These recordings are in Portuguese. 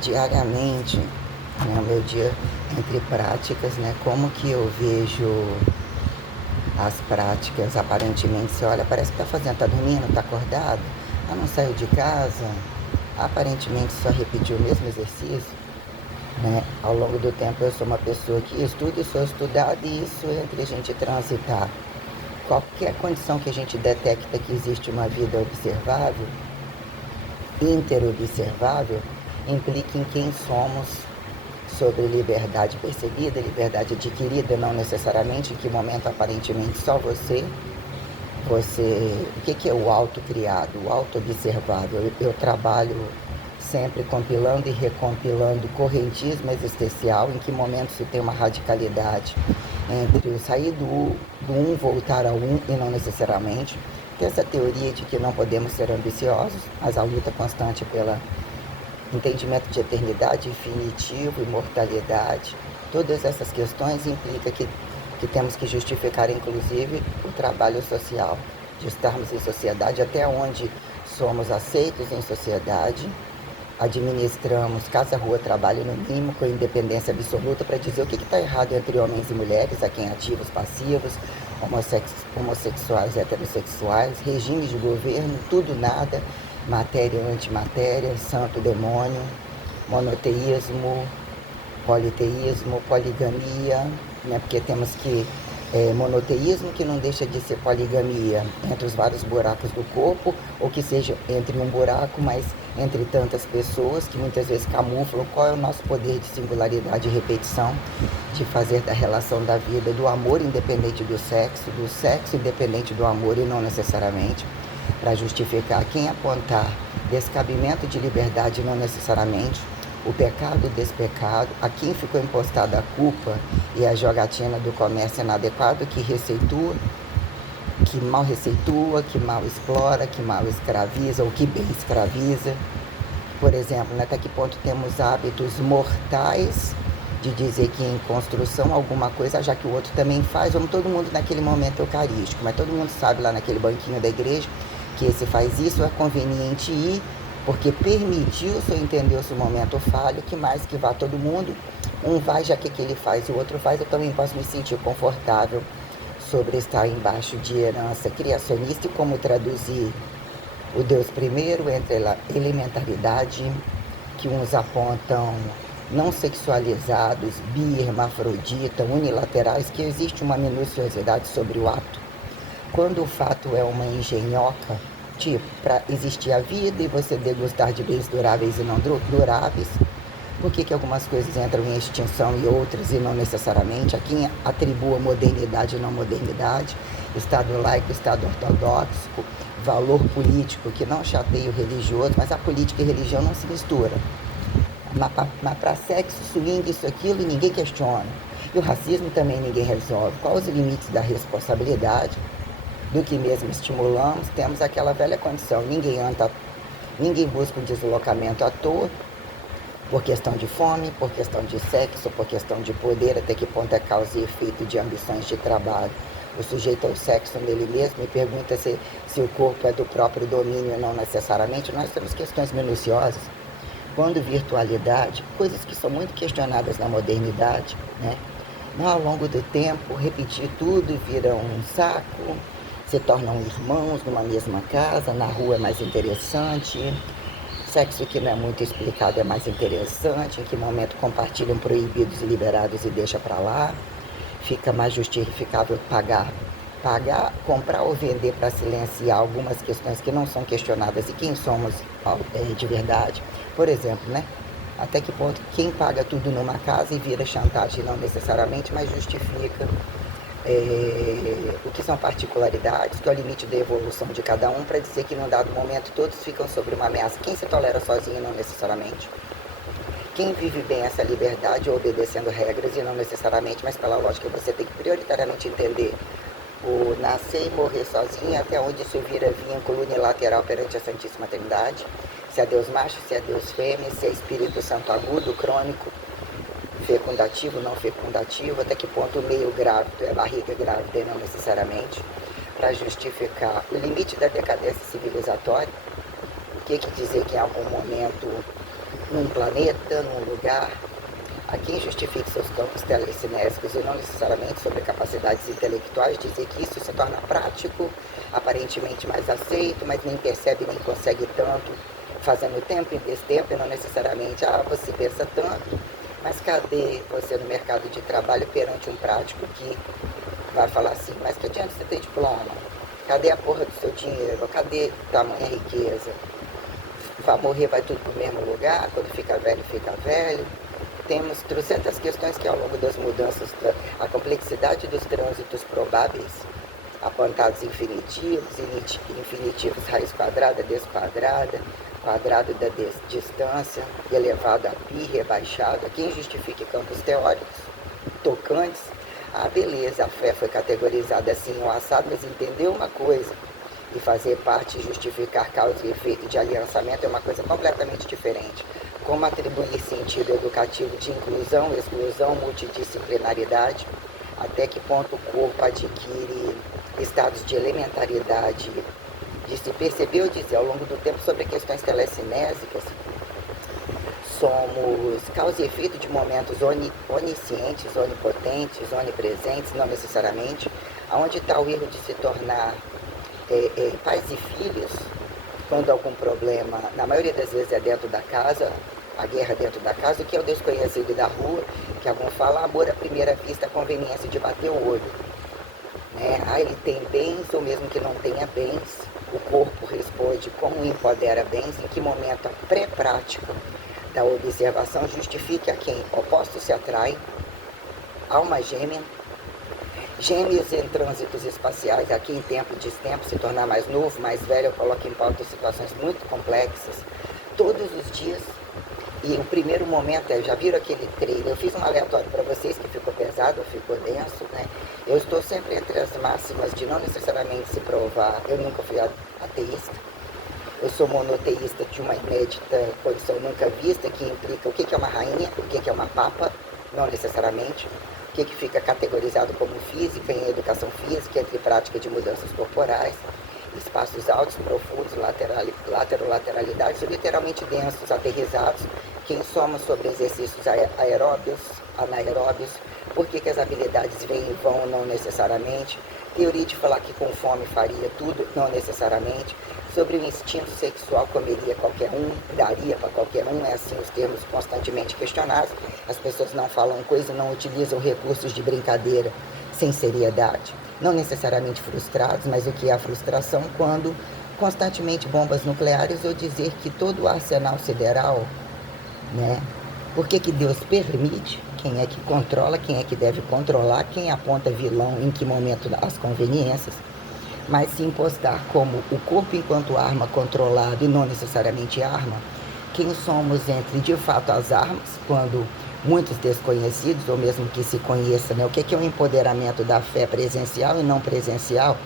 Diariamente, né, o meu dia entre práticas, né, como que eu vejo as práticas, aparentemente, você olha, parece que tá fazendo, tá dormindo, tá acordado, não saiu de casa, aparentemente só repetiu o mesmo exercício, né? Ao longo do tempo eu sou uma pessoa que estuda e sou estudada, e isso entre a gente transitar. Qualquer condição que a gente detecta que existe uma vida observável, interobservável, implica em quem somos sobre liberdade percebida, liberdade adquirida, não necessariamente em que momento aparentemente só o que é o autocriado, o auto-observável? Eu trabalho sempre compilando e recompilando correntismo existencial, em que momento se tem uma radicalidade entre o sair do um, voltar ao um e não necessariamente. Tem essa teoria de que não podemos ser ambiciosos, mas a luta constante pelo entendimento de eternidade, infinitivo, imortalidade, todas essas questões implicam que temos que justificar, inclusive, o trabalho social, de estarmos em sociedade, até onde somos aceitos em sociedade, administramos casa, rua, trabalho no mínimo, com independência absoluta, para dizer o que está errado entre homens e mulheres, a quem ativos, passivos, homossexuais, heterossexuais, regimes de governo, tudo, nada, matéria, antimatéria, santo, demônio, monoteísmo, politeísmo, poligamia, né? Porque temos que monoteísmo, que não deixa de ser poligamia entre os vários buracos do corpo, ou que seja entre um buraco, mas entre tantas pessoas, que muitas vezes camuflam qual é o nosso poder de singularidade e repetição, de fazer da relação da vida, do amor independente do sexo independente do amor, e não necessariamente para justificar quem apontar descabimento de liberdade, não necessariamente o pecado, o despecado, a quem ficou impostada a culpa e a jogatina do comércio inadequado, que receitua, que mal receitua, que mal explora, que mal escraviza ou que bem escraviza. Por exemplo, né, até que ponto temos hábitos mortais de dizer que em construção alguma coisa, já que o outro também faz, vamos todo mundo naquele momento eucarístico, mas todo mundo sabe lá naquele banquinho da igreja que esse faz isso, é conveniente ir, porque permitiu-se ou entendeu-se o momento falho, que mais que vá todo mundo, um vai já que ele faz, o outro faz, eu também posso me sentir confortável sobre estar embaixo de herança criacionista. E como traduzir o Deus primeiro entre a elementaridade, que uns apontam não sexualizados, bi, hermafrodita, unilaterais, que existe uma minuciosidade sobre o ato. Quando o fato é uma engenhoca, tipo, para existir a vida e você degustar de bens duráveis e não duráveis, por que algumas coisas entram em extinção e outras e não necessariamente? A quem atribua modernidade e não modernidade, Estado laico, Estado ortodoxo, valor político que não chateia o religioso, mas a política e a religião não se misturam. Mas para sexo, swing, isso, aquilo, e ninguém questiona. E o racismo também ninguém resolve. Quais os limites da responsabilidade do que mesmo estimulamos? Temos aquela velha condição, ninguém busca um deslocamento à toa, por questão de fome, por questão de sexo, por questão de poder, até que ponto é causa e efeito de ambições de trabalho. O sujeito ao sexo nele mesmo e pergunta se o corpo é do próprio domínio e não necessariamente. Nós temos questões minuciosas. Quando virtualidade, coisas que são muito questionadas na modernidade, né? Ao longo do tempo, repetir tudo vira um saco, se tornam irmãos numa mesma casa, na rua é mais interessante, sexo que não é muito explicado é mais interessante, em que momento compartilham proibidos e liberados e deixa para lá, fica mais justificável pagar, comprar ou vender para silenciar algumas questões que não são questionadas e quem somos de verdade. Por exemplo, né? Até que ponto quem paga tudo numa casa e vira chantagem, não necessariamente, mas justifica o que são particularidades, que é o limite da evolução de cada um, para dizer que num dado momento todos ficam sob uma ameaça. Quem se tolera sozinho, não necessariamente. Quem vive bem essa liberdade obedecendo regras e não necessariamente, mas pela lógica você tem que prioritariamente entender o nascer e morrer sozinho, até onde isso vira vínculo unilateral perante a Santíssima Trindade, se é Deus macho, se é Deus fêmea, se é Espírito Santo agudo, crônico, fecundativo, não fecundativo, até que ponto o meio grávido é barriga grávida e não necessariamente, para justificar o limite da decadência civilizatória. O que dizer que em algum momento num planeta, num lugar. A quem justifique seus campos telecinésicos e não necessariamente sobre capacidades intelectuais, dizer que isso se torna prático, aparentemente mais aceito, mas nem percebe nem consegue tanto, fazendo tempo em vez de tempo, e não necessariamente, você pensa tanto, mas cadê você no mercado de trabalho perante um prático que vai falar assim, mas que adianta você ter diploma? Cadê a porra do seu dinheiro? Cadê tamanha riqueza? Vai morrer, vai tudo pro mesmo lugar, quando fica velho, fica velho. Temos 300 questões que ao longo das mudanças, a complexidade dos trânsitos probáveis, apontados infinitivos, infinitivos raiz quadrada, desquadrada, quadrado da distância, elevado a π, rebaixado, quem justifique campos teóricos, tocantes, beleza, a fé foi categorizada assim ou assado, mas entender uma coisa e fazer parte e justificar causa e efeito de aliançamento é uma coisa completamente diferente. Como atribuir sentido educativo de inclusão, exclusão, multidisciplinaridade, até que ponto o corpo adquire estados de elementaridade, de se perceber ou dizer ao longo do tempo sobre questões telecinésicas. Somos causa e efeito de momentos oniscientes, onipotentes, onipresentes, não necessariamente. Aonde está o erro de se tornar pais e filhos, quando algum problema, na maioria das vezes é dentro da casa, a guerra dentro da casa, o que é o desconhecido da rua, que algum fala, amor à primeira vista, a conveniência de bater o olho. Né? Ele tem bens, ou mesmo que não tenha bens, o corpo responde como empodera bens, em que momento a pré-prática da observação justifique a quem opostos se atraem, alma gêmea, gêmeos em trânsitos espaciais, aqui em tempo e destempo, se tornar mais novo, mais velho, eu coloco em pauta situações muito complexas, todos os dias. E o primeiro momento já viram aquele trailer? Eu fiz um aleatório para vocês que ficou pesado, ficou denso, né? Eu estou sempre entre as máximas de não necessariamente se provar, eu nunca fui ateísta. Eu sou monoteísta de uma inédita condição nunca vista, que implica o que é uma rainha, o que é uma papa, não necessariamente, o que fica categorizado como física em educação física, entre prática de mudanças corporais, espaços altos, profundos, lateralidades, literalmente densos, aterrizados, quem somos sobre exercícios aeróbios, anaeróbios, por que as habilidades vêm e vão, não necessariamente, teoria de falar que com fome faria tudo, não necessariamente, sobre o instinto sexual, comeria qualquer um, daria para qualquer um, é assim os termos constantemente questionados, as pessoas não falam coisa, não utilizam recursos de brincadeira sem seriedade, não necessariamente frustrados, mas o que é a frustração quando constantemente bombas nucleares ou dizer que todo o arsenal sideral, né? Por que Deus permite? Quem é que controla? Quem é que deve controlar? Quem aponta vilão? Em que momento as conveniências? Mas se impostar como o corpo enquanto arma controlado e não necessariamente arma, quem somos entre de fato as armas, quando muitos desconhecidos, ou mesmo que se conheça, né? O que é o empoderamento da fé presencial e não presencial,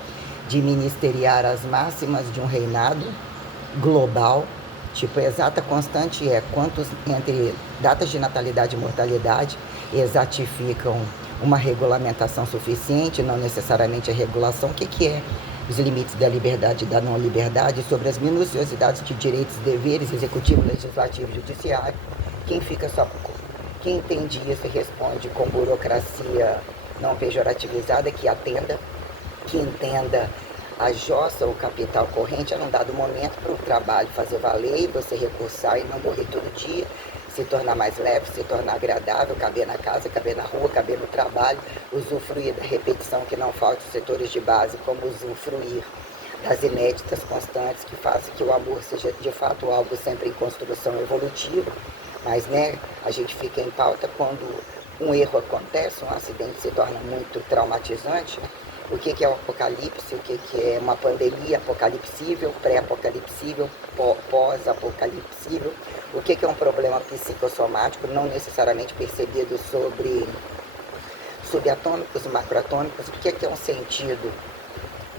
de ministeriar as máximas de um reinado global, tipo, exata constante é quantos entre datas de natalidade e mortalidade exatificam uma regulamentação suficiente, não necessariamente a regulação, o que é os limites da liberdade e da não liberdade, sobre as minuciosidades de direitos e deveres, executivo, legislativo e judiciário, quem fica só, quem entende isso e responde com burocracia não pejorativizada, que atenda, que entenda a jossa ou capital corrente a num dado momento para o trabalho fazer valer, você recursar e não morrer todo dia, se tornar mais leve, se tornar agradável, caber na casa, caber na rua, caber no trabalho, usufruir da repetição que não falte os setores de base, como usufruir das inéditas constantes que fazem que o amor seja de fato algo sempre em construção evolutiva, mas né, a gente fica em pauta quando um erro acontece, um acidente se torna muito traumatizante, né? O que é o apocalipse, o que é uma pandemia apocalipsível, pré-apocalipsível, pós-apocalipsível, o que é um problema psicossomático não necessariamente percebido sobre subatômicos e macroatômicos, o que é um sentido,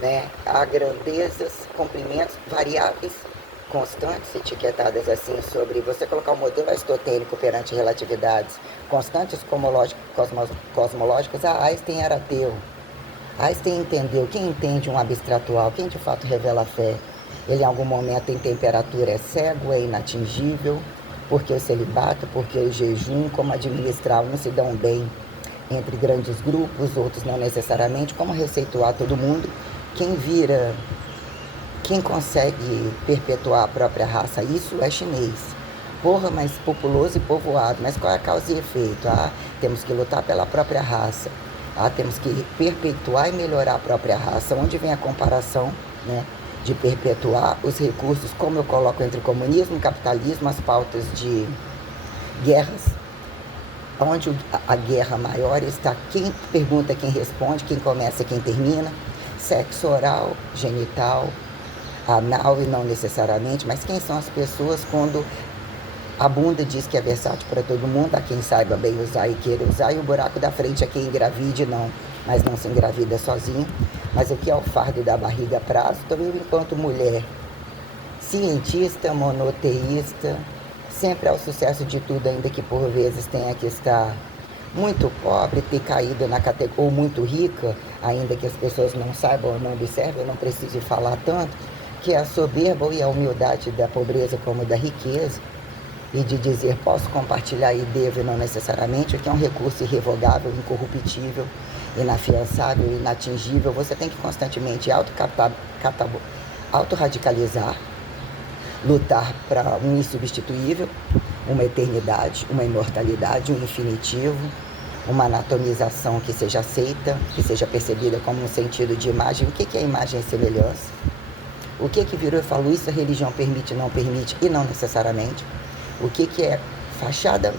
né? Há grandezas, comprimentos, variáveis constantes, etiquetadas assim, sobre você colocar o modelo aristotêlico perante relatividades constantes cosmológicas, Einstein era ateu. Einstein entendeu, quem entende um abstratual, quem de fato revela a fé, ele em algum momento em temperatura é cego, é inatingível, porque o celibato, porque o jejum, como administrar, uns se dão bem entre grandes grupos, outros não necessariamente, como receituar todo mundo, quem consegue perpetuar a própria raça, isso é chinês. Porra, mas populoso e povoado, mas qual é a causa e efeito? Temos que lutar pela própria raça, temos que perpetuar e melhorar a própria raça. Onde vem a comparação, né, de perpetuar os recursos, como eu coloco entre comunismo e capitalismo, as pautas de guerras, onde a guerra maior está quem pergunta, quem responde, quem começa, quem termina, sexo oral, genital, anal e não necessariamente, mas quem são as pessoas quando a bunda diz que é versátil para todo mundo, a quem saiba bem usar e queira usar, e o buraco da frente é quem engravide, não, mas não se engravida sozinho. Mas o que é o fardo da barriga a prazo? Então eu, enquanto mulher, cientista, monoteísta, sempre ao sucesso de tudo, ainda que por vezes tenha que estar muito pobre, ter caído na categoria, ou muito rica, ainda que as pessoas não saibam ou não observem, eu não preciso falar tanto, que é a soberba e a humildade da pobreza como da riqueza, e de dizer posso compartilhar e devo e não necessariamente, o que é um recurso irrevogável, incorruptível, inafiançável, inatingível. Você tem que constantemente autorradicalizar, lutar para um insubstituível, uma eternidade, uma imortalidade, um infinitivo, uma anatomização que seja aceita, que seja percebida como um sentido de imagem. O que é imagem e semelhança? O que virou e falou isso a religião permite, não permite e não necessariamente? O que é fachada,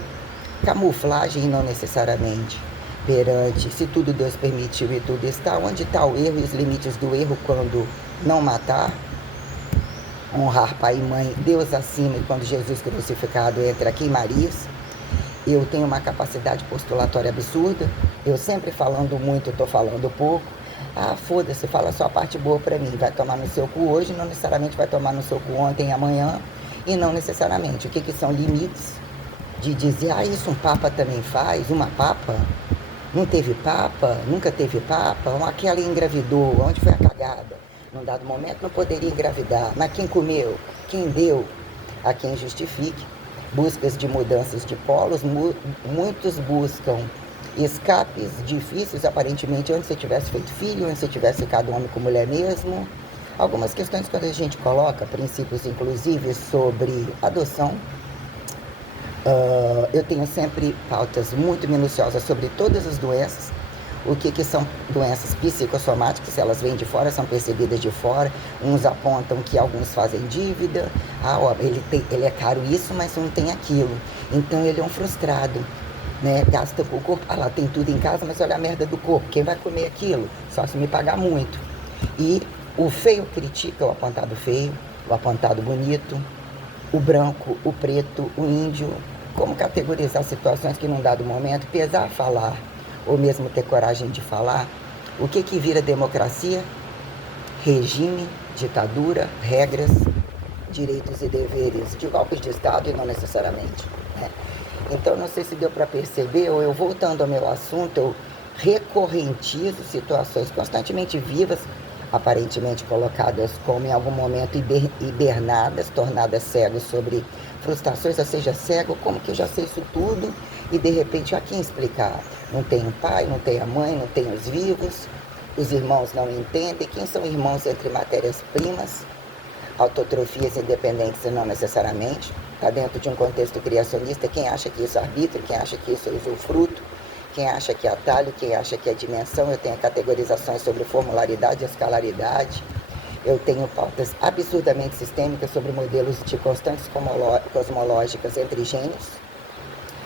camuflagem e não necessariamente? Perante, se tudo Deus permitiu e tudo está, onde está o erro e os limites do erro quando não matar? Honrar pai e mãe, Deus acima, e quando Jesus crucificado entra aqui em Marias. Eu tenho uma capacidade postulatória absurda, eu sempre falando muito, estou falando pouco. Foda-se, fala só a parte boa para mim, vai tomar no seu cu hoje, não necessariamente vai tomar no seu cu ontem e amanhã, e não necessariamente. O que são limites de dizer, isso um papa também faz, uma papa? Não teve papa, nunca teve papa, aquela engravidou, onde foi a cagada? Num dado momento não poderia engravidar, mas quem comeu? Quem deu? A quem justifique. Buscas de mudanças de polos, muitos buscam escapes difíceis, aparentemente, onde você tivesse feito filho, onde você tivesse ficado homem com mulher mesmo. Algumas questões quando a gente coloca, princípios inclusive sobre adoção. Eu tenho sempre pautas muito minuciosas sobre todas as doenças. O que são doenças psicossomáticas, se elas vêm de fora, são percebidas de fora. Uns apontam que alguns fazem dívida, ele é caro isso, mas não tem aquilo. Então ele é um frustrado, né? Gasta com o corpo, lá tem tudo em casa, mas olha a merda do corpo, quem vai comer aquilo? Só se me pagar muito. E o feio critica o apontado feio, o apontado bonito, o branco, o preto, o índio. Como categorizar situações que num dado momento, pesar falar, ou mesmo ter coragem de falar? O que vira democracia? Regime, ditadura, regras, direitos e deveres de golpes de Estado e não necessariamente, né? Então não sei se deu para perceber, ou eu voltando ao meu assunto, eu recorrentizo situações constantemente vivas, aparentemente colocadas como em algum momento hibernadas, tornadas cegos sobre frustrações, ou seja, cego, como que eu já sei isso tudo e de repente a quem explicar? Não tem o pai, não tem a mãe, não tem os vivos, os irmãos não entendem. Quem são irmãos entre matérias-primas, autotrofias independentes e não necessariamente? Está dentro de um contexto criacionista. Quem acha que isso é arbítrio, quem acha que isso é usufruto, quem acha que é atalho, quem acha que é dimensão? Eu tenho categorizações sobre formularidade e escalaridade. Eu tenho pautas absurdamente sistêmicas sobre modelos de constantes cosmológicas entre gênios,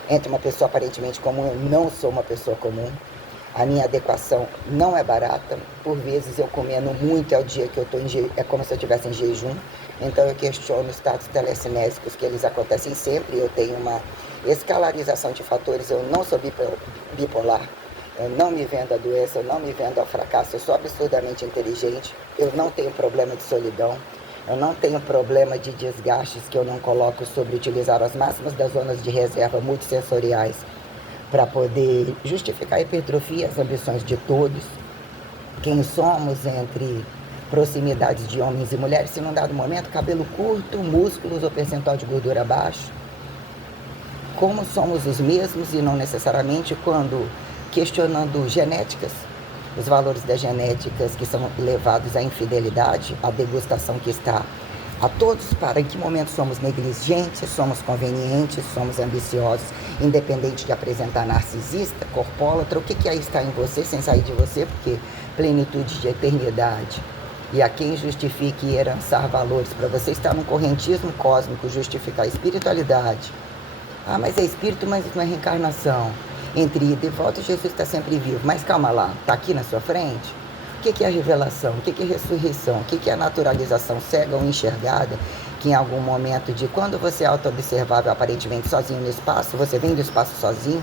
entre uma pessoa aparentemente comum. Eu não sou uma pessoa comum. A minha adequação não é barata. Por vezes eu comendo muito é o dia que eu estou é como se eu estivesse em jejum. Então eu questiono os estados telecinésicos, que eles acontecem sempre. Eu tenho uma escalarização de fatores. Eu não sou bipolar. Eu não me vendo a doença, eu não me vendo ao fracasso. Eu sou absurdamente inteligente. Eu não tenho problema de solidão. Eu não tenho problema de desgastes que eu não coloco sobre utilizar as máximas das zonas de reserva multissensoriais para poder justificar a hipertrofia, as ambições de todos. Quem somos entre proximidades de homens e mulheres, se num dado momento, cabelo curto, músculos ou percentual de gordura baixo, como somos os mesmos e não necessariamente quando questionando genéticas, os valores das genéticas que são levados à infidelidade, à degustação que está a todos, para em que momento somos negligentes, somos convenientes, somos ambiciosos, independente de apresentar narcisista, corpólatra, o que é estar em você sem sair de você, porque plenitude de eternidade. E a quem justifique herançar valores, para você estar num correntismo cósmico, justificar a espiritualidade. Ah, mas é espírito, mas não é reencarnação. Entre ida e volta, Jesus está sempre vivo. Mas calma lá, está aqui na sua frente? O que é a revelação? O que é a ressurreição? O que é a naturalização cega ou enxergada? Que em algum momento de quando você é auto-observável, aparentemente sozinho no espaço, você vem do espaço sozinho,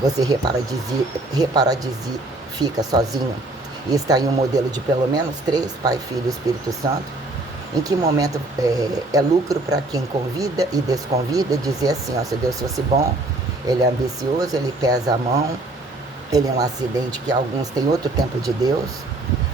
você reparadisifica sozinho e está em um modelo de pelo menos 3, Pai, Filho e Espírito Santo. Em que momento é lucro para quem convida e desconvida dizer assim, ó, se Deus fosse bom, ele é ambicioso, ele pesa a mão, ele é um acidente que alguns têm outro tempo de Deus,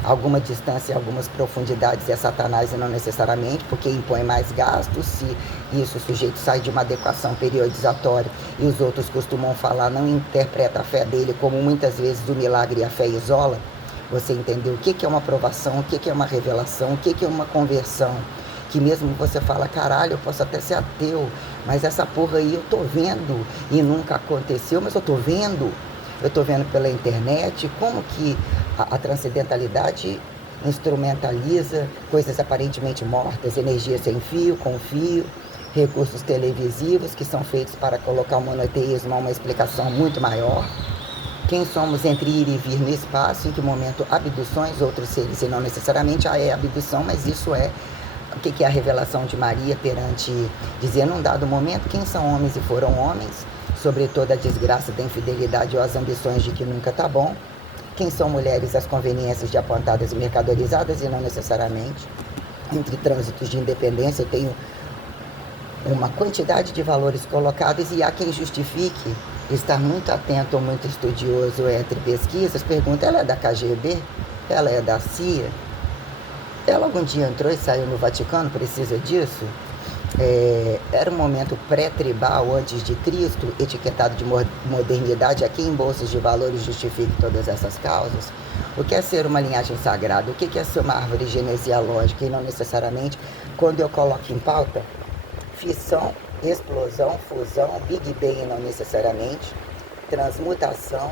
alguma distância, algumas profundidades é Satanás e não necessariamente, porque impõe mais gastos, se isso o sujeito sai de uma adequação periodizatória e os outros costumam falar, não interpreta a fé dele como muitas vezes o milagre e a fé isola. Você entendeu o que é uma aprovação, o que é uma revelação, o que é uma conversão. Que mesmo você fala, caralho, eu posso até ser ateu, mas essa porra aí eu tô vendo e nunca aconteceu, mas eu tô vendo pela internet, como que a transcendentalidade instrumentaliza coisas aparentemente mortas, energia sem fio, com fio, recursos televisivos que são feitos para colocar o monoteísmo a uma explicação muito maior. Quem somos entre ir e vir no espaço, em que momento abduções, outros seres, e não necessariamente é abdução, mas isso é o que é a revelação de Maria perante, dizer num dado momento, quem são homens e foram homens, sobre toda a desgraça da infidelidade ou as ambições de que nunca tá bom, quem são mulheres, as conveniências de apontadas e mercadorizadas, e não necessariamente, entre trânsitos de independência, eu tenho uma quantidade de valores colocados e há quem justifique estar muito atento ou muito estudioso entre pesquisas, pergunta, ela é da KGB? Ela é da CIA? Ela algum dia entrou e saiu no Vaticano, precisa disso? Era um momento pré-tribal, antes de Cristo, etiquetado de modernidade, aqui em bolsas de valores justifique todas essas causas. O que é ser uma linhagem sagrada? O que é ser uma árvore genealógica? E não necessariamente, quando eu coloco em pauta, fissão, explosão, fusão, Big Bang não necessariamente, transmutação,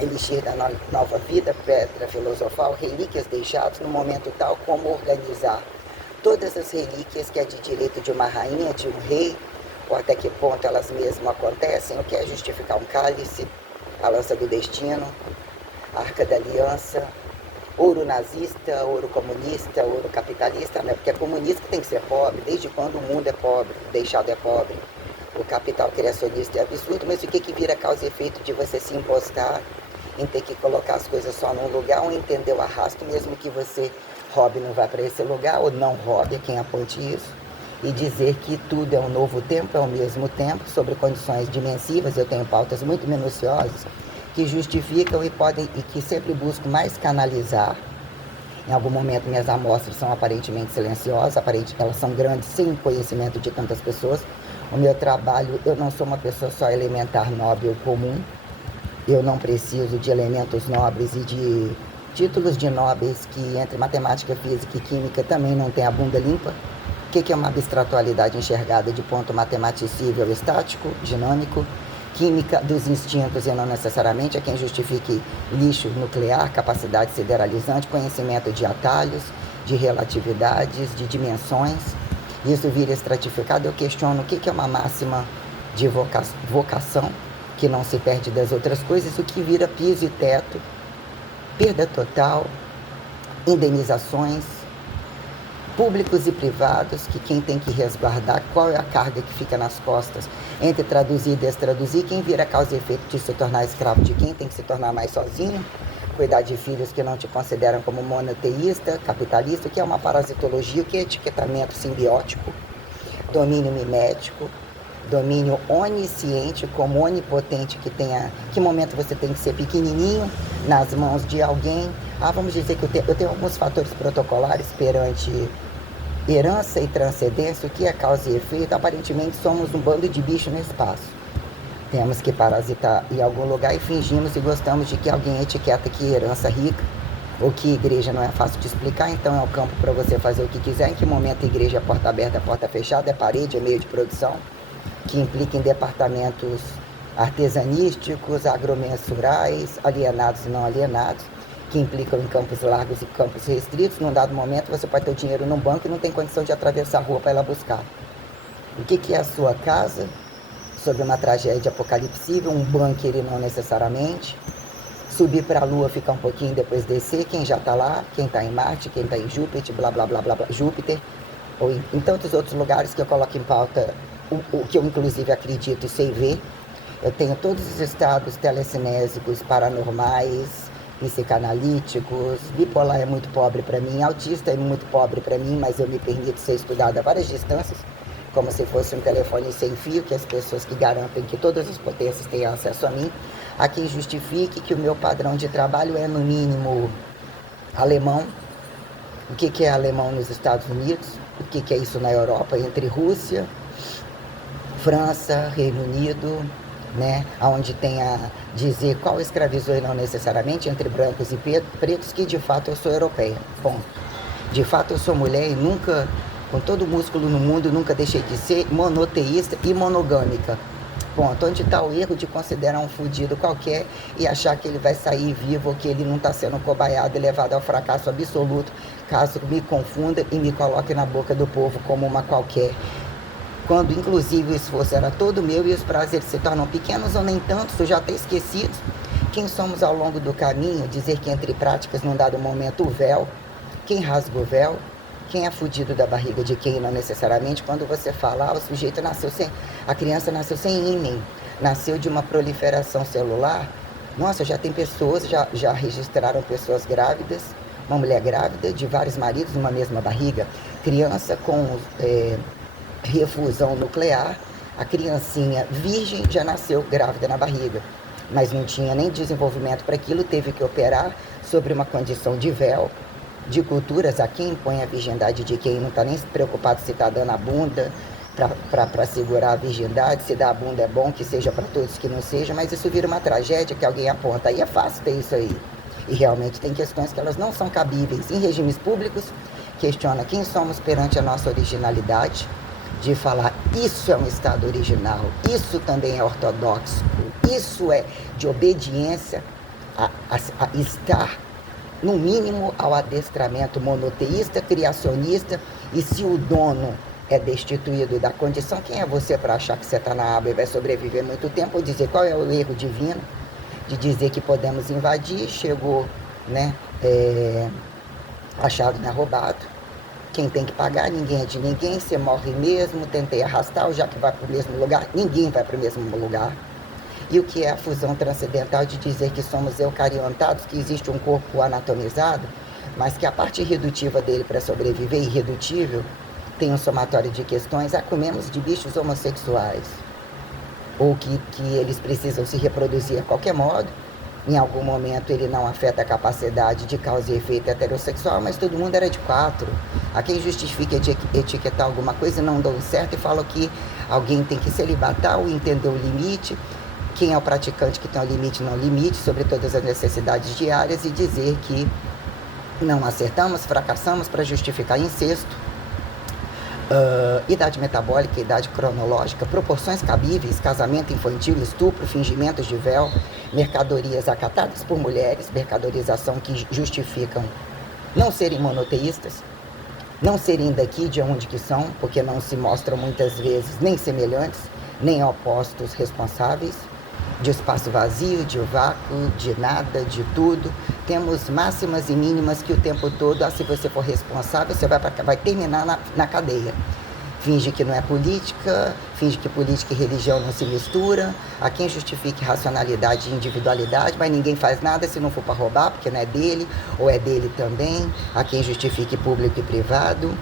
elixir da nova vida, pedra filosofal, relíquias deixadas no momento tal, como organizar todas as relíquias que é de direito de uma rainha, de um rei, ou até que ponto elas mesmas acontecem, o que é justificar um cálice, a lança do destino, a arca da aliança, ouro nazista, ouro comunista, ouro capitalista, né? Porque é comunista que tem que ser pobre, desde quando o mundo é pobre, o deixado é pobre. O capital criacionista é absurdo, mas o que vira causa e efeito de você se impostar em ter que colocar as coisas só num lugar, ou entender o arrasto, mesmo que você roube não vá para esse lugar, ou não roube, é quem aponte isso, e dizer que tudo é um novo tempo, é o mesmo tempo, sobre condições dimensivas, eu tenho pautas muito minuciosas, que justificam e que sempre busco mais canalizar. Em algum momento minhas amostras são aparentemente silenciosas, elas são grandes sem conhecimento de tantas pessoas. O meu trabalho, eu não sou uma pessoa só elementar, nobre ou comum. Eu não preciso de elementos nobres e de títulos de nobres que entre matemática, física e química também não tem a bunda limpa. O que é uma abstratualidade enxergada de ponto matematicível, estático, dinâmico? Química dos instintos e não necessariamente é quem justifique lixo nuclear, capacidade sideralizante, conhecimento de atalhos, de relatividades, de dimensões. Isso vira estratificado. Eu questiono o que é uma máxima de vocação, que não se perde das outras coisas, o que vira piso e teto, perda total, indenizações, públicos e privados, que quem tem que resguardar, qual é a carga que fica nas costas entre traduzir e destraduzir, quem vira causa e efeito de se tornar escravo de quem tem que se tornar mais sozinho, cuidar de filhos que não te consideram como monoteísta, capitalista, o que é uma parasitologia, o que é etiquetamento simbiótico, domínio mimético, domínio onisciente como onipotente, que momento você tem que ser pequenininho nas mãos de alguém. Vamos dizer que eu tenho alguns fatores protocolares perante herança e transcendência, o que é causa e efeito. Aparentemente somos um bando de bicho no espaço. Temos que parasitar em algum lugar e fingimos e gostamos de que alguém etiqueta que herança rica ou que igreja não é fácil de explicar, então é o campo para você fazer o que quiser. Em que momento a igreja é porta aberta, porta fechada, é parede, é meio de produção, que implica em departamentos artesanísticos, agromensurais, alienados e não alienados, que implicam em campos largos e campos restritos. Num dado momento você pode ter o dinheiro num banco e não tem condição de atravessar a rua para ir lá buscar. O que é a sua casa? Sobre uma tragédia apocalipsível, um bunker e não necessariamente. Subir para a Lua, ficar um pouquinho e depois descer. Quem já está lá, quem está em Marte, quem está em Júpiter, blá blá blá blá blá, Júpiter, ou em tantos outros lugares que eu coloco em pauta, o que eu inclusive acredito e sei ver. Eu tenho todos os estados telecinésicos, paranormais, psicanalíticos. Bipolar é muito pobre para mim, autista é muito pobre para mim, mas eu me permito ser estudado a várias distâncias, como se fosse um telefone sem fio, que as pessoas que garantem que todas as potências têm acesso a mim. Há quem justifique que o meu padrão de trabalho é, no mínimo, alemão. O que é alemão nos Estados Unidos? O que é isso na Europa? Entre Rússia, França, Reino Unido, né? Onde tem a dizer qual escravizou e não necessariamente, entre brancos e pretos, que de fato eu sou europeia. Bom, de fato eu sou mulher e nunca, com todo o músculo no mundo, nunca deixei de ser monoteísta e monogâmica. Ponto. Onde está o erro de considerar um fudido qualquer e achar que ele vai sair vivo ou que ele não está sendo cobaiado e levado ao fracasso absoluto, caso me confunda e me coloque na boca do povo como uma qualquer. Quando inclusive o esforço era todo meu e os prazeres se tornam pequenos ou nem tantos, ou já até esquecidos. Quem somos ao longo do caminho, dizer que entre práticas num dado momento o véu, quem rasga o véu, quem é fudido da barriga de quem, não necessariamente. Quando você fala, o sujeito nasceu sem, a criança nasceu sem ímen, nasceu de uma proliferação celular. Nossa, já tem pessoas, já registraram pessoas grávidas, uma mulher grávida de vários maridos numa mesma barriga, criança com refusão nuclear, a criancinha virgem já nasceu grávida na barriga, mas não tinha nem desenvolvimento para aquilo, teve que operar sobre uma condição de véu, de culturas. A quem impõe a virgindade de quem não está nem preocupado se está dando a bunda para segurar a virgindade, se dar a bunda é bom, que seja para todos, que não seja, mas isso vira uma tragédia que alguém aponta. Aí é fácil ter isso aí. E realmente tem questões que elas não são cabíveis. Em regimes públicos, questiona quem somos perante a nossa originalidade, de falar isso é um Estado original, isso também é ortodoxo, isso é de obediência a estar no mínimo ao adestramento monoteísta, criacionista. E se o dono é destituído da condição, quem é você para achar que você está na aba e vai sobreviver muito tempo? Ou dizer qual é o erro divino de dizer que podemos invadir, chegou, né, a chave não é roubado, quem tem que pagar, ninguém é de ninguém, você morre mesmo, tentei arrastar, já que vai para o mesmo lugar, ninguém vai para o mesmo lugar. E o que é a fusão transcendental de dizer que somos eucariontados, que existe um corpo anatomizado, mas que a parte irredutiva dele para sobreviver, irredutível, tem um somatório de questões. Comemos de bichos homossexuais, ou que eles precisam se reproduzir a qualquer modo. Em algum momento ele não afeta a capacidade de causa e efeito heterossexual, mas todo mundo era de 4. Há quem justifique de etiquetar alguma coisa e não dão certo e falam que alguém tem que celibatar ou entender o limite. Quem é o praticante que tem o limite, não limite, sobre todas as necessidades diárias, e dizer que não acertamos, fracassamos para justificar incesto, idade metabólica, idade cronológica, proporções cabíveis, casamento infantil, estupro, fingimentos de véu, mercadorias acatadas por mulheres, mercadorização que justificam não serem monoteístas, não serem daqui de onde que são, porque não se mostram muitas vezes nem semelhantes, nem opostos responsáveis, de espaço vazio, de vácuo, de nada, de tudo. Temos máximas e mínimas que o tempo todo, se você for responsável, você vai terminar na cadeia. Finge que não é política, finge que política e religião não se misturam. Há quem justifique racionalidade e individualidade, mas ninguém faz nada se não for para roubar, porque não é dele, ou é dele também. Há quem justifique público e privado.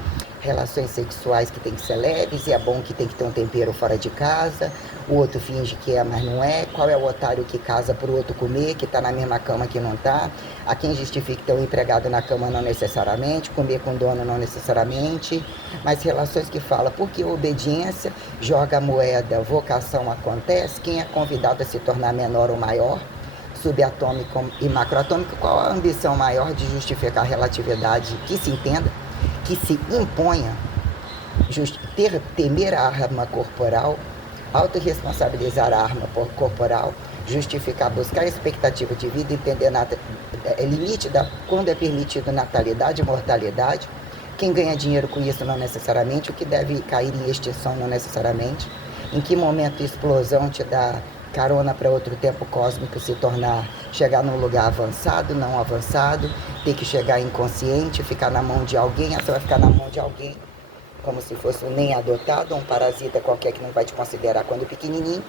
relações sexuais que tem que ser leves, e é bom que tem que ter um tempero fora de casa, o outro finge que é, mas não é, qual é o otário que casa pro outro comer, que tá na mesma cama que não tá, a quem justifica ter um empregado na cama não necessariamente, comer com dono não necessariamente, mas relações que fala, porque obediência joga a moeda, vocação acontece, quem é convidado a se tornar menor ou maior, subatômico e macroatômico, qual a ambição maior de justificar a relatividade que se entenda, que se imponha, temer a arma corporal, autorresponsabilizar a arma corporal, justificar, buscar a expectativa de vida, entender limite quando é permitido natalidade e mortalidade, quem ganha dinheiro com isso não necessariamente, o que deve cair em extinção não necessariamente, em que momento a explosão te dá carona para outro tempo cósmico chegar num lugar avançado, não avançado, ter que chegar inconsciente, ficar na mão de alguém, você vai ficar na mão de alguém, como se fosse um nem adotado, um parasita qualquer que não vai te considerar quando pequenininho,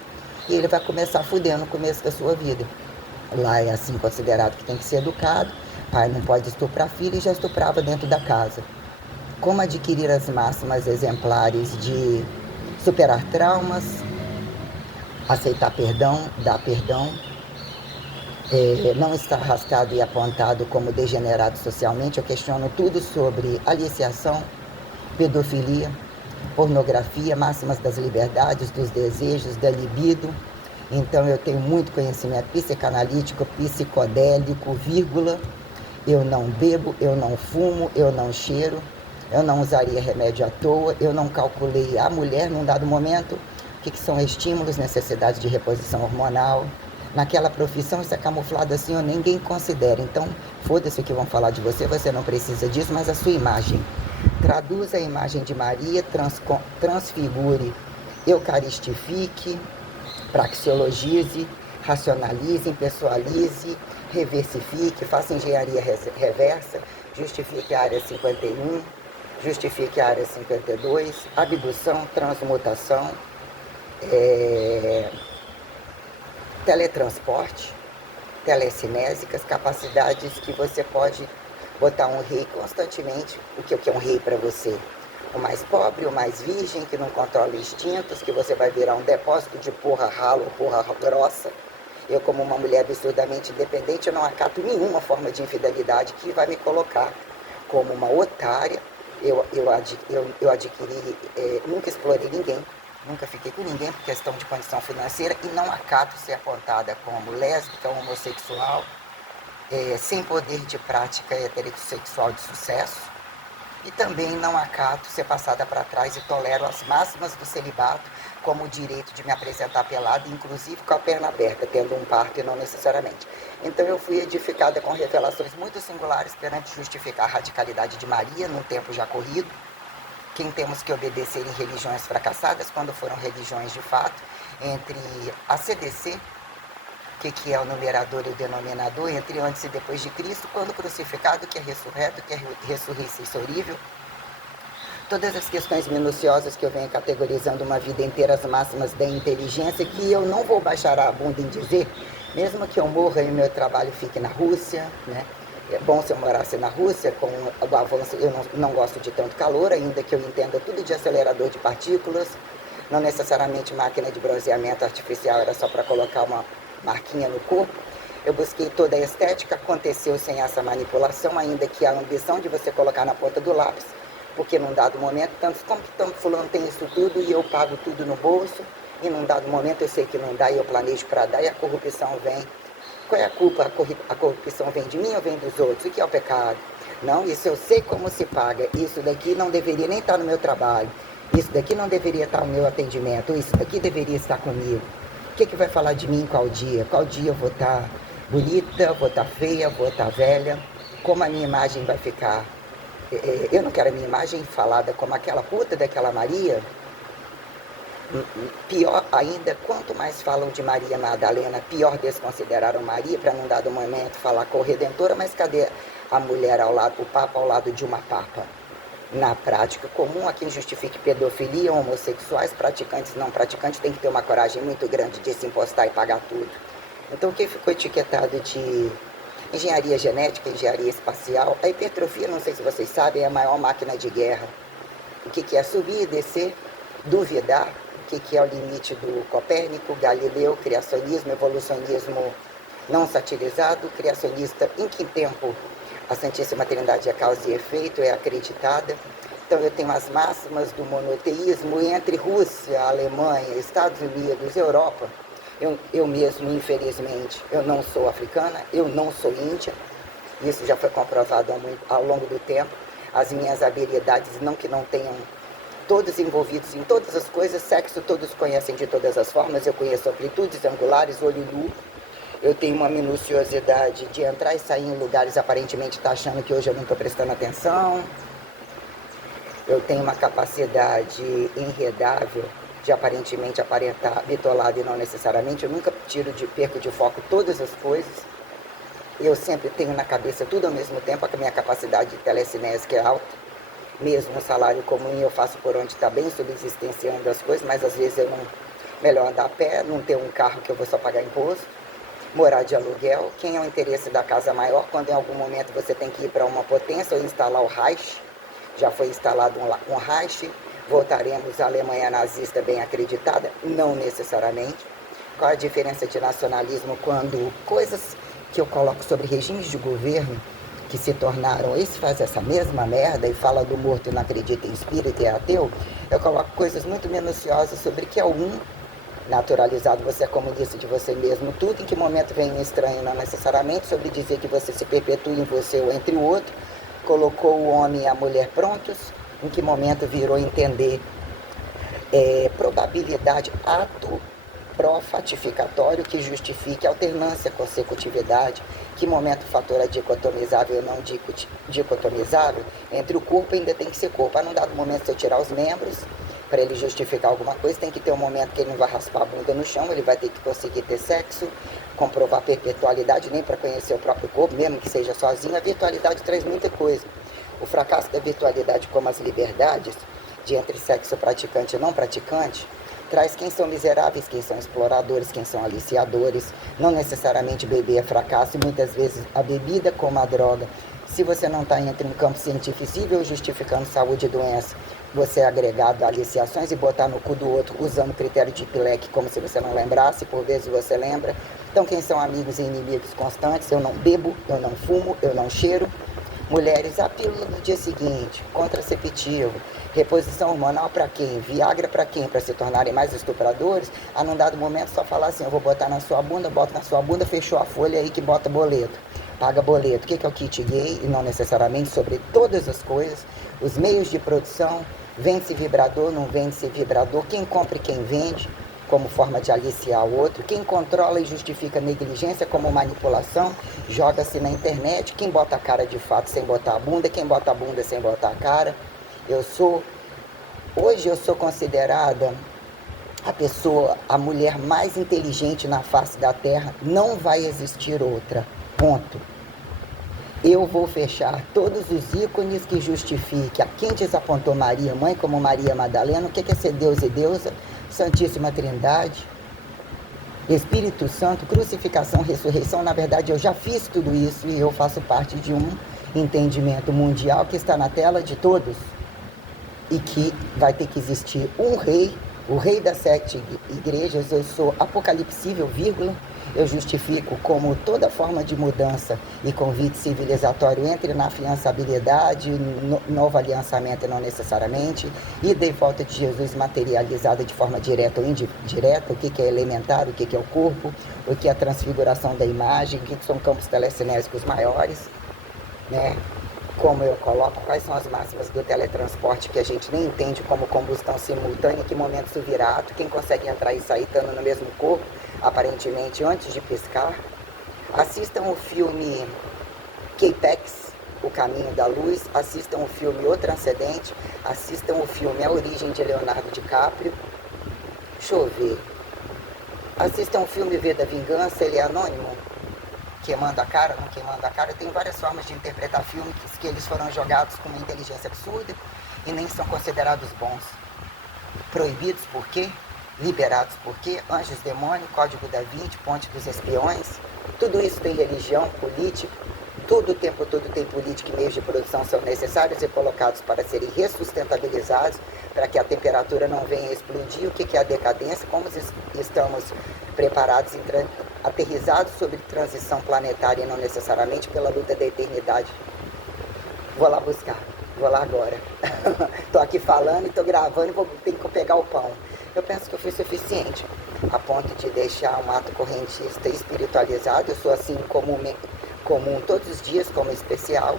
e ele vai começar a fuder no começo da sua vida. Lá é assim considerado que tem que ser educado, pai não pode estuprar filho e já estuprava dentro da casa. Como adquirir as máximas exemplares de superar traumas, aceitar perdão, dar perdão, não estar arrastado e apontado como degenerado socialmente. Eu questiono tudo sobre aliciação, pedofilia, pornografia, máximas das liberdades, dos desejos, da libido. Então eu tenho muito conhecimento psicanalítico, psicodélico, vírgula. Eu não bebo, eu não fumo, eu não cheiro, eu não usaria remédio à toa, eu não calculei a mulher num dado momento, o que são estímulos, necessidade de reposição hormonal. Naquela profissão isso é camuflado assim, ninguém considera. Então, foda-se o que vão falar de você, você não precisa disso, mas a sua imagem. Traduza a imagem de Maria, transfigure, eucaristifique, praxeologize, racionalize, impessoalize, reversifique, faça engenharia reversa, justifique a área 51, justifique a área 52, abdução, transmutação, teletransporte, telecinésicas, capacidades que você pode botar um rei constantemente. O que é um rei para você? O mais pobre, o mais virgem, que não controla instintos, que você vai virar um depósito de porra rala ou porra grossa. Eu, como uma mulher absurdamente independente, eu não acato nenhuma forma de infidelidade que vai me colocar como uma otária. Eu adquiri, nunca explorei ninguém, nunca fiquei com ninguém por questão de condição financeira e não acato ser apontada como lésbica, homossexual, sem poder de prática heterossexual de sucesso. E também não acato ser passada para trás e tolero as máximas do celibato, como o direito de me apresentar pelada, inclusive com a perna aberta, tendo um parto e não necessariamente. Então eu fui edificada com revelações muito singulares perante justificar a radicalidade de Maria num tempo já corrido, quem temos que obedecer em religiões fracassadas, quando foram religiões de fato, entre a CDC, que é o numerador e o denominador, entre antes e depois de Cristo, quando crucificado, que é ressurreto, que é ressurreiçorível. Todas as questões minuciosas que eu venho categorizando uma vida inteira, as máximas da inteligência, que eu não vou baixar a bunda em dizer, mesmo que eu morra e o meu trabalho fique na Rússia, né? É bom se eu morasse na Rússia, com o avanço, eu não gosto de tanto calor, ainda que eu entenda tudo de acelerador de partículas, não necessariamente máquina de bronzeamento artificial, era só para colocar uma marquinha no corpo. Eu busquei toda a estética, aconteceu sem essa manipulação, ainda que a ambição de você colocar na ponta do lápis, porque num dado momento, tanto fulano tem isso tudo e eu pago tudo no bolso, e num dado momento eu sei que não dá e eu planejo para dar e a corrupção vem. Qual é a culpa? A corrupção vem de mim ou vem dos outros? O que é o pecado? Não, isso eu sei como se paga, isso daqui não deveria nem estar no meu trabalho, isso daqui não deveria estar no meu atendimento, isso daqui deveria estar comigo. O que vai falar de mim qual dia? Qual dia eu vou estar bonita, vou estar feia, vou estar velha? Como a minha imagem vai ficar? Eu não quero a minha imagem falada como aquela puta daquela Maria. Pior ainda, quanto mais falam de Maria Madalena, pior desconsideraram Maria, para num dado momento falar corredentora, mas cadê a mulher ao lado, o papa ao lado de uma papa? Na prática comum, a quem justifique pedofilia, homossexuais, praticantes e não praticantes, tem que ter uma coragem muito grande de se impostar e pagar tudo. Então, quem ficou etiquetado de engenharia genética, engenharia espacial, a hipertrofia, não sei se vocês sabem, é a maior máquina de guerra. O que é subir e descer, duvidar, o que é o limite do Copérnico, Galileu, criacionismo, evolucionismo não satirizado, criacionista, em que tempo a Santíssima Trindade é causa e efeito, é acreditada. Então eu tenho as máximas do monoteísmo entre Rússia, Alemanha, Estados Unidos, Europa. Eu mesmo, infelizmente, eu não sou africana, eu não sou índia, isso já foi comprovado ao longo do tempo. As minhas habilidades, não que não tenham todos envolvidos em todas as coisas, sexo todos conhecem de todas as formas, eu conheço amplitudes angulares, olho nu, eu tenho uma minuciosidade de entrar e sair em lugares aparentemente tá achando que hoje eu não estou prestando atenção, eu tenho uma capacidade enredável de aparentemente aparentar bitolado e não necessariamente, eu nunca perco de foco todas as coisas, eu sempre tenho na cabeça tudo ao mesmo tempo, a minha capacidade de telecinésica é alta, mesmo um salário comum eu faço por onde está bem, subsistenciando as coisas, mas às vezes eu não, melhor andar a pé, não ter um carro que eu vou só pagar imposto, morar de aluguel, quem é o interesse da casa maior, quando em algum momento você tem que ir para uma potência ou instalar o Reich, já foi instalado um Reich, voltaremos à Alemanha nazista bem acreditada? Não necessariamente. Qual a diferença de nacionalismo quando coisas que eu coloco sobre regimes de governo que se tornaram, esse faz essa mesma merda e fala do morto e não acredita em espírito e é ateu, eu coloco coisas muito minuciosas sobre que é um naturalizado, você é comunista de você mesmo, tudo, em que momento vem um estranho, não necessariamente, sobre dizer que você se perpetua em você ou entre o outro, colocou o homem e a mulher prontos, em que momento virou entender probabilidade, ato pró-fatificatório que justifique alternância, consecutividade, que momento o fator é dicotomizável ou não dicotomizável, entre o corpo ainda tem que ser corpo. A num dado momento, se eu tirar os membros, para ele justificar alguma coisa, tem que ter um momento que ele não vai raspar a bunda no chão, ele vai ter que conseguir ter sexo, comprovar perpetualidade, nem para conhecer o próprio corpo, mesmo que seja sozinho. A virtualidade traz muita coisa. O fracasso da virtualidade, como as liberdades de entre sexo praticante e não praticante, traz quem são miseráveis, quem são exploradores, quem são aliciadores. Não necessariamente beber é fracasso, e muitas vezes a bebida como a droga. Se você não está entre um campo científico justificando saúde e doença, você é agregado a aliciações e botar no cu do outro usando o critério de Pilecki como se você não lembrasse, por vezes você lembra. Então quem são amigos e inimigos constantes? Eu não bebo, eu não fumo, eu não cheiro. Mulheres, a pílula do dia seguinte, contraceptivo, reposição hormonal para quem? Viagra para quem? Para se tornarem mais estupradores? A num dado momento só falar assim, eu vou botar na sua bunda, boto na sua bunda, fechou a folha aí que bota boleto. Paga boleto. O que é o kit gay? E não necessariamente sobre todas as coisas. Os meios de produção, vende-se vibrador, não vende-se vibrador, quem compra e quem vende, como forma de aliciar o outro, quem controla e justifica negligência como manipulação, joga-se na internet, quem bota a cara de fato sem botar a bunda, quem bota a bunda sem botar a cara. Hoje eu sou considerada a mulher mais inteligente na face da terra, não vai existir outra, ponto. Eu vou fechar todos os ícones que justifiquem a quem desapontou Maria, mãe, como Maria Madalena, o que é ser Deus e deusa, Santíssima Trindade, Espírito Santo, crucificação, ressurreição. Na verdade, eu já fiz tudo isso e eu faço parte de um entendimento mundial que está na tela de todos e que vai ter que existir um rei, o rei das 7 igrejas. Eu sou apocalipsível, vírgula. Eu justifico como toda forma de mudança e convite civilizatório entre na afiançabilidade, novo aliançamento e não necessariamente, ida e volta de Jesus materializada de forma direta ou indireta, o que é elementar, o que é o corpo, o que é a transfiguração da imagem, o que são campos telecinésicos maiores, né? Como eu coloco, quais são as máximas do teletransporte que a gente nem entende como combustão simultânea, que momento isso vira ato, quem consegue entrar e sair estando no mesmo corpo, aparentemente antes de piscar. Assistam o filme K-Pax, O Caminho da Luz, assistam o filme O Transcendente, assistam o filme A Origem de Leonardo DiCaprio. Deixa eu ver. Assistam o filme V da Vingança, ele é anônimo. Queimando a cara, não queimando a cara. Tem várias formas de interpretar filmes que eles foram jogados com uma inteligência absurda e nem são considerados bons. Proibidos por quê? Liberados por quê? Anjos, demônio, Código da Vinci, Ponte dos Espiões. Tudo isso tem religião, política, todo tem política e meios de produção são necessários e colocados para serem ressustentabilizados, para que a temperatura não venha a explodir. O que é a decadência? Como estamos preparados, aterrizados sobre transição planetária e não necessariamente pela luta da eternidade. Vou lá buscar, vou lá agora. Estou aqui falando e estou gravando e tenho que pegar o pão. Eu penso que eu fui suficiente a ponto de deixar um ato correntista espiritualizado. Eu sou assim comum todos os dias, como especial.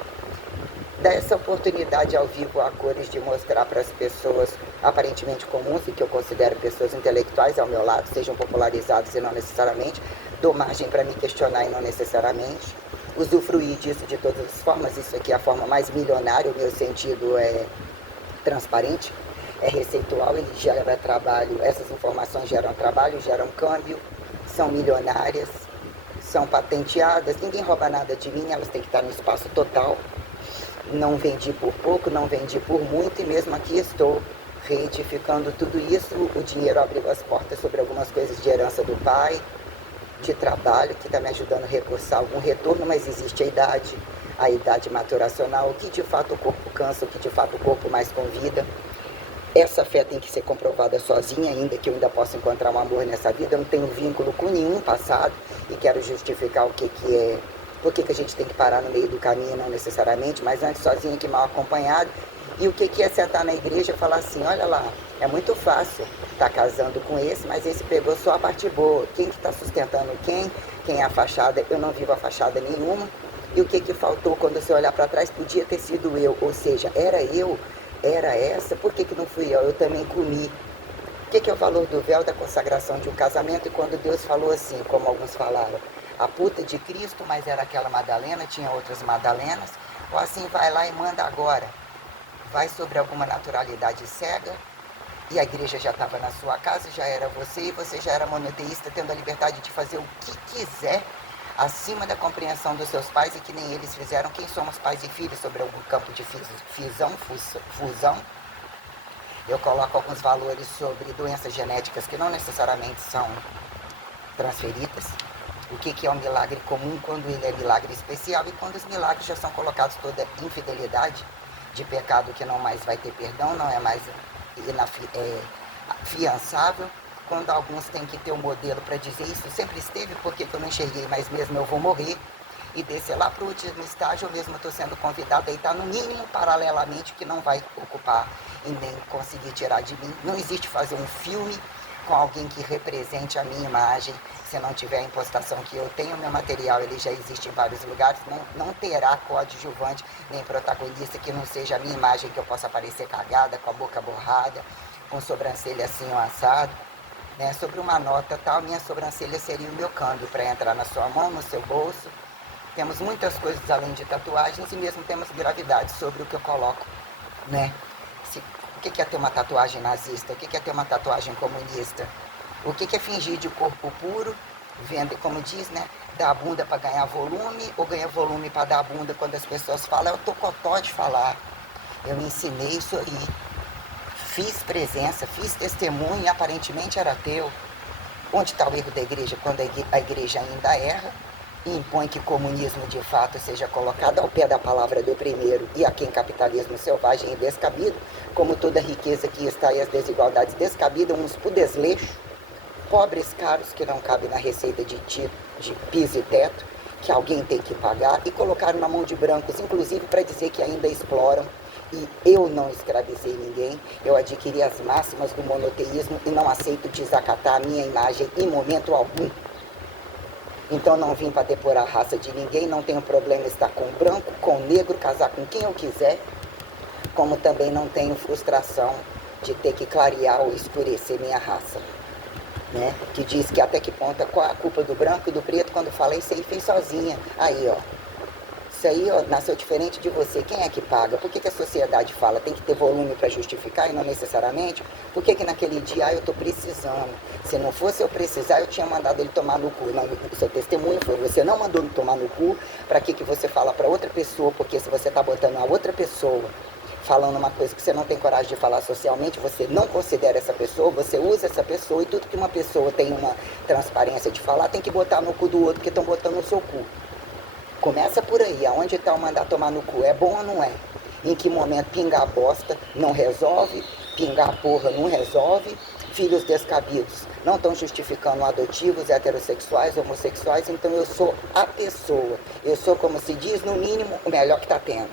Dar essa oportunidade ao vivo, a cores, de mostrar para as pessoas aparentemente comuns e que eu considero pessoas intelectuais ao meu lado, sejam popularizados e não necessariamente, dou margem para me questionar e não necessariamente, usufruir disso de todas as formas. Isso aqui é a forma mais milionária, o meu sentido é transparente, é receitual, ele gera trabalho, essas informações geram trabalho, geram câmbio, são milionárias, são patenteadas, ninguém rouba nada de mim, elas têm que estar no espaço total. Não vendi por pouco, não vendi por muito, e mesmo aqui estou reedificando tudo isso. O dinheiro abriu as portas sobre algumas coisas de herança do pai, de trabalho, que está me ajudando a recursar algum retorno, mas existe a idade maturacional, o que de fato o corpo cansa, o que de fato o corpo mais convida. Essa fé tem que ser comprovada sozinha, ainda que eu ainda possa encontrar um amor nessa vida. Eu não tenho vínculo com nenhum passado e quero justificar o que é, por que a gente tem que parar no meio do caminho, não necessariamente, mas antes sozinho que mal acompanhado. E o que é sentar na igreja e falar assim, olha lá, é muito fácil estar casando com esse, mas esse pegou só a parte boa. Quem que está sustentando quem? Quem é a fachada? Eu não vivo a fachada nenhuma. E o que faltou quando você olhar para trás? Podia ter sido eu, ou seja, era eu. Era essa, por que não fui eu? Eu também comi. O que é o valor do véu da consagração de um casamento? E quando Deus falou assim, como alguns falaram, a puta de Cristo, mas era aquela Madalena, tinha outras Madalenas, ou assim, vai lá e manda agora. Vai sobre alguma naturalidade cega, e a igreja já estava na sua casa, já era você, e você já era monoteísta, tendo a liberdade de fazer o que quiser, acima da compreensão dos seus pais, e que nem eles fizeram. Quem somos pais e filhos sobre algum campo de fusão? Eu coloco alguns valores sobre doenças genéticas que não necessariamente são transferidas. O que é um milagre comum, quando ele é milagre especial, e quando os milagres já são colocados toda infidelidade de pecado que não mais vai ter perdão, não é mais afiançável. Quando alguns têm que ter um modelo para dizer isso sempre esteve, porque eu não enxerguei, mas mesmo eu vou morrer, e descer lá para o último estágio, eu mesmo estou sendo convidado a estar no mínimo paralelamente, que não vai ocupar e nem conseguir tirar de mim. Não existe fazer um filme com alguém que represente a minha imagem, se não tiver a impostação que eu tenho. Meu material ele já existe em vários lugares, não terá coadjuvante nem protagonista que não seja a minha imagem, que eu possa aparecer cagada, com a boca borrada, com sobrancelha assim ou assado. Né, sobre uma nota tal, minha sobrancelha seria o meu câmbio para entrar na sua mão, no seu bolso. Temos muitas coisas além de tatuagens, e mesmo temos gravidade sobre o que eu coloco, né? O que é ter uma tatuagem nazista? O que é ter uma tatuagem comunista? O que é fingir de corpo puro, vender, como diz, né? Dar a bunda para ganhar volume, ou ganhar volume para dar a bunda? Quando as pessoas falam, eu tô cotó de falar. Eu ensinei isso aí. Fiz presença, fiz testemunho e aparentemente era teu. Onde está o erro da igreja? Quando a igreja ainda erra e impõe que comunismo de fato seja colocado ao pé da palavra do primeiro, e aqui em capitalismo selvagem e descabido, como toda riqueza que está e as desigualdades descabidas, uns por desleixo, pobres caros que não cabem na receita de piso e teto, que alguém tem que pagar, e colocaram na mão de brancos, inclusive para dizer que ainda exploram. E eu não escravizei ninguém, eu adquiri as máximas do monoteísmo e não aceito desacatar a minha imagem em momento algum. Então não vim para depurar a raça de ninguém, não tenho problema estar com branco, com negro, casar com quem eu quiser, como também não tenho frustração de ter que clarear ou escurecer minha raça. Né? Que diz que até que ponto, qual a culpa do branco e do preto, quando fala isso aí fez sozinha. Aí, ó. Isso aí, ó, nasceu diferente de você. Quem é que paga? Por que a sociedade fala tem que ter volume para justificar e não necessariamente? Por que naquele dia eu estou precisando? Se não fosse eu precisar, eu tinha mandado ele tomar no cu. Não, o seu testemunho foi, você não mandou ele tomar no cu. Para que você fala para outra pessoa? Porque se você está botando a outra pessoa falando uma coisa que você não tem coragem de falar socialmente, você não considera essa pessoa, você usa essa pessoa, e tudo que uma pessoa tem uma transparência de falar, tem que botar no cu do outro, porque estão botando no seu cu. Começa por aí, aonde está o mandar tomar no cu? É bom ou não é? Em que momento pingar bosta não resolve, pingar porra não resolve, filhos descabidos não estão justificando adotivos, heterossexuais, homossexuais, então eu sou a pessoa. Eu sou, como se diz, no mínimo, o melhor que está tendo.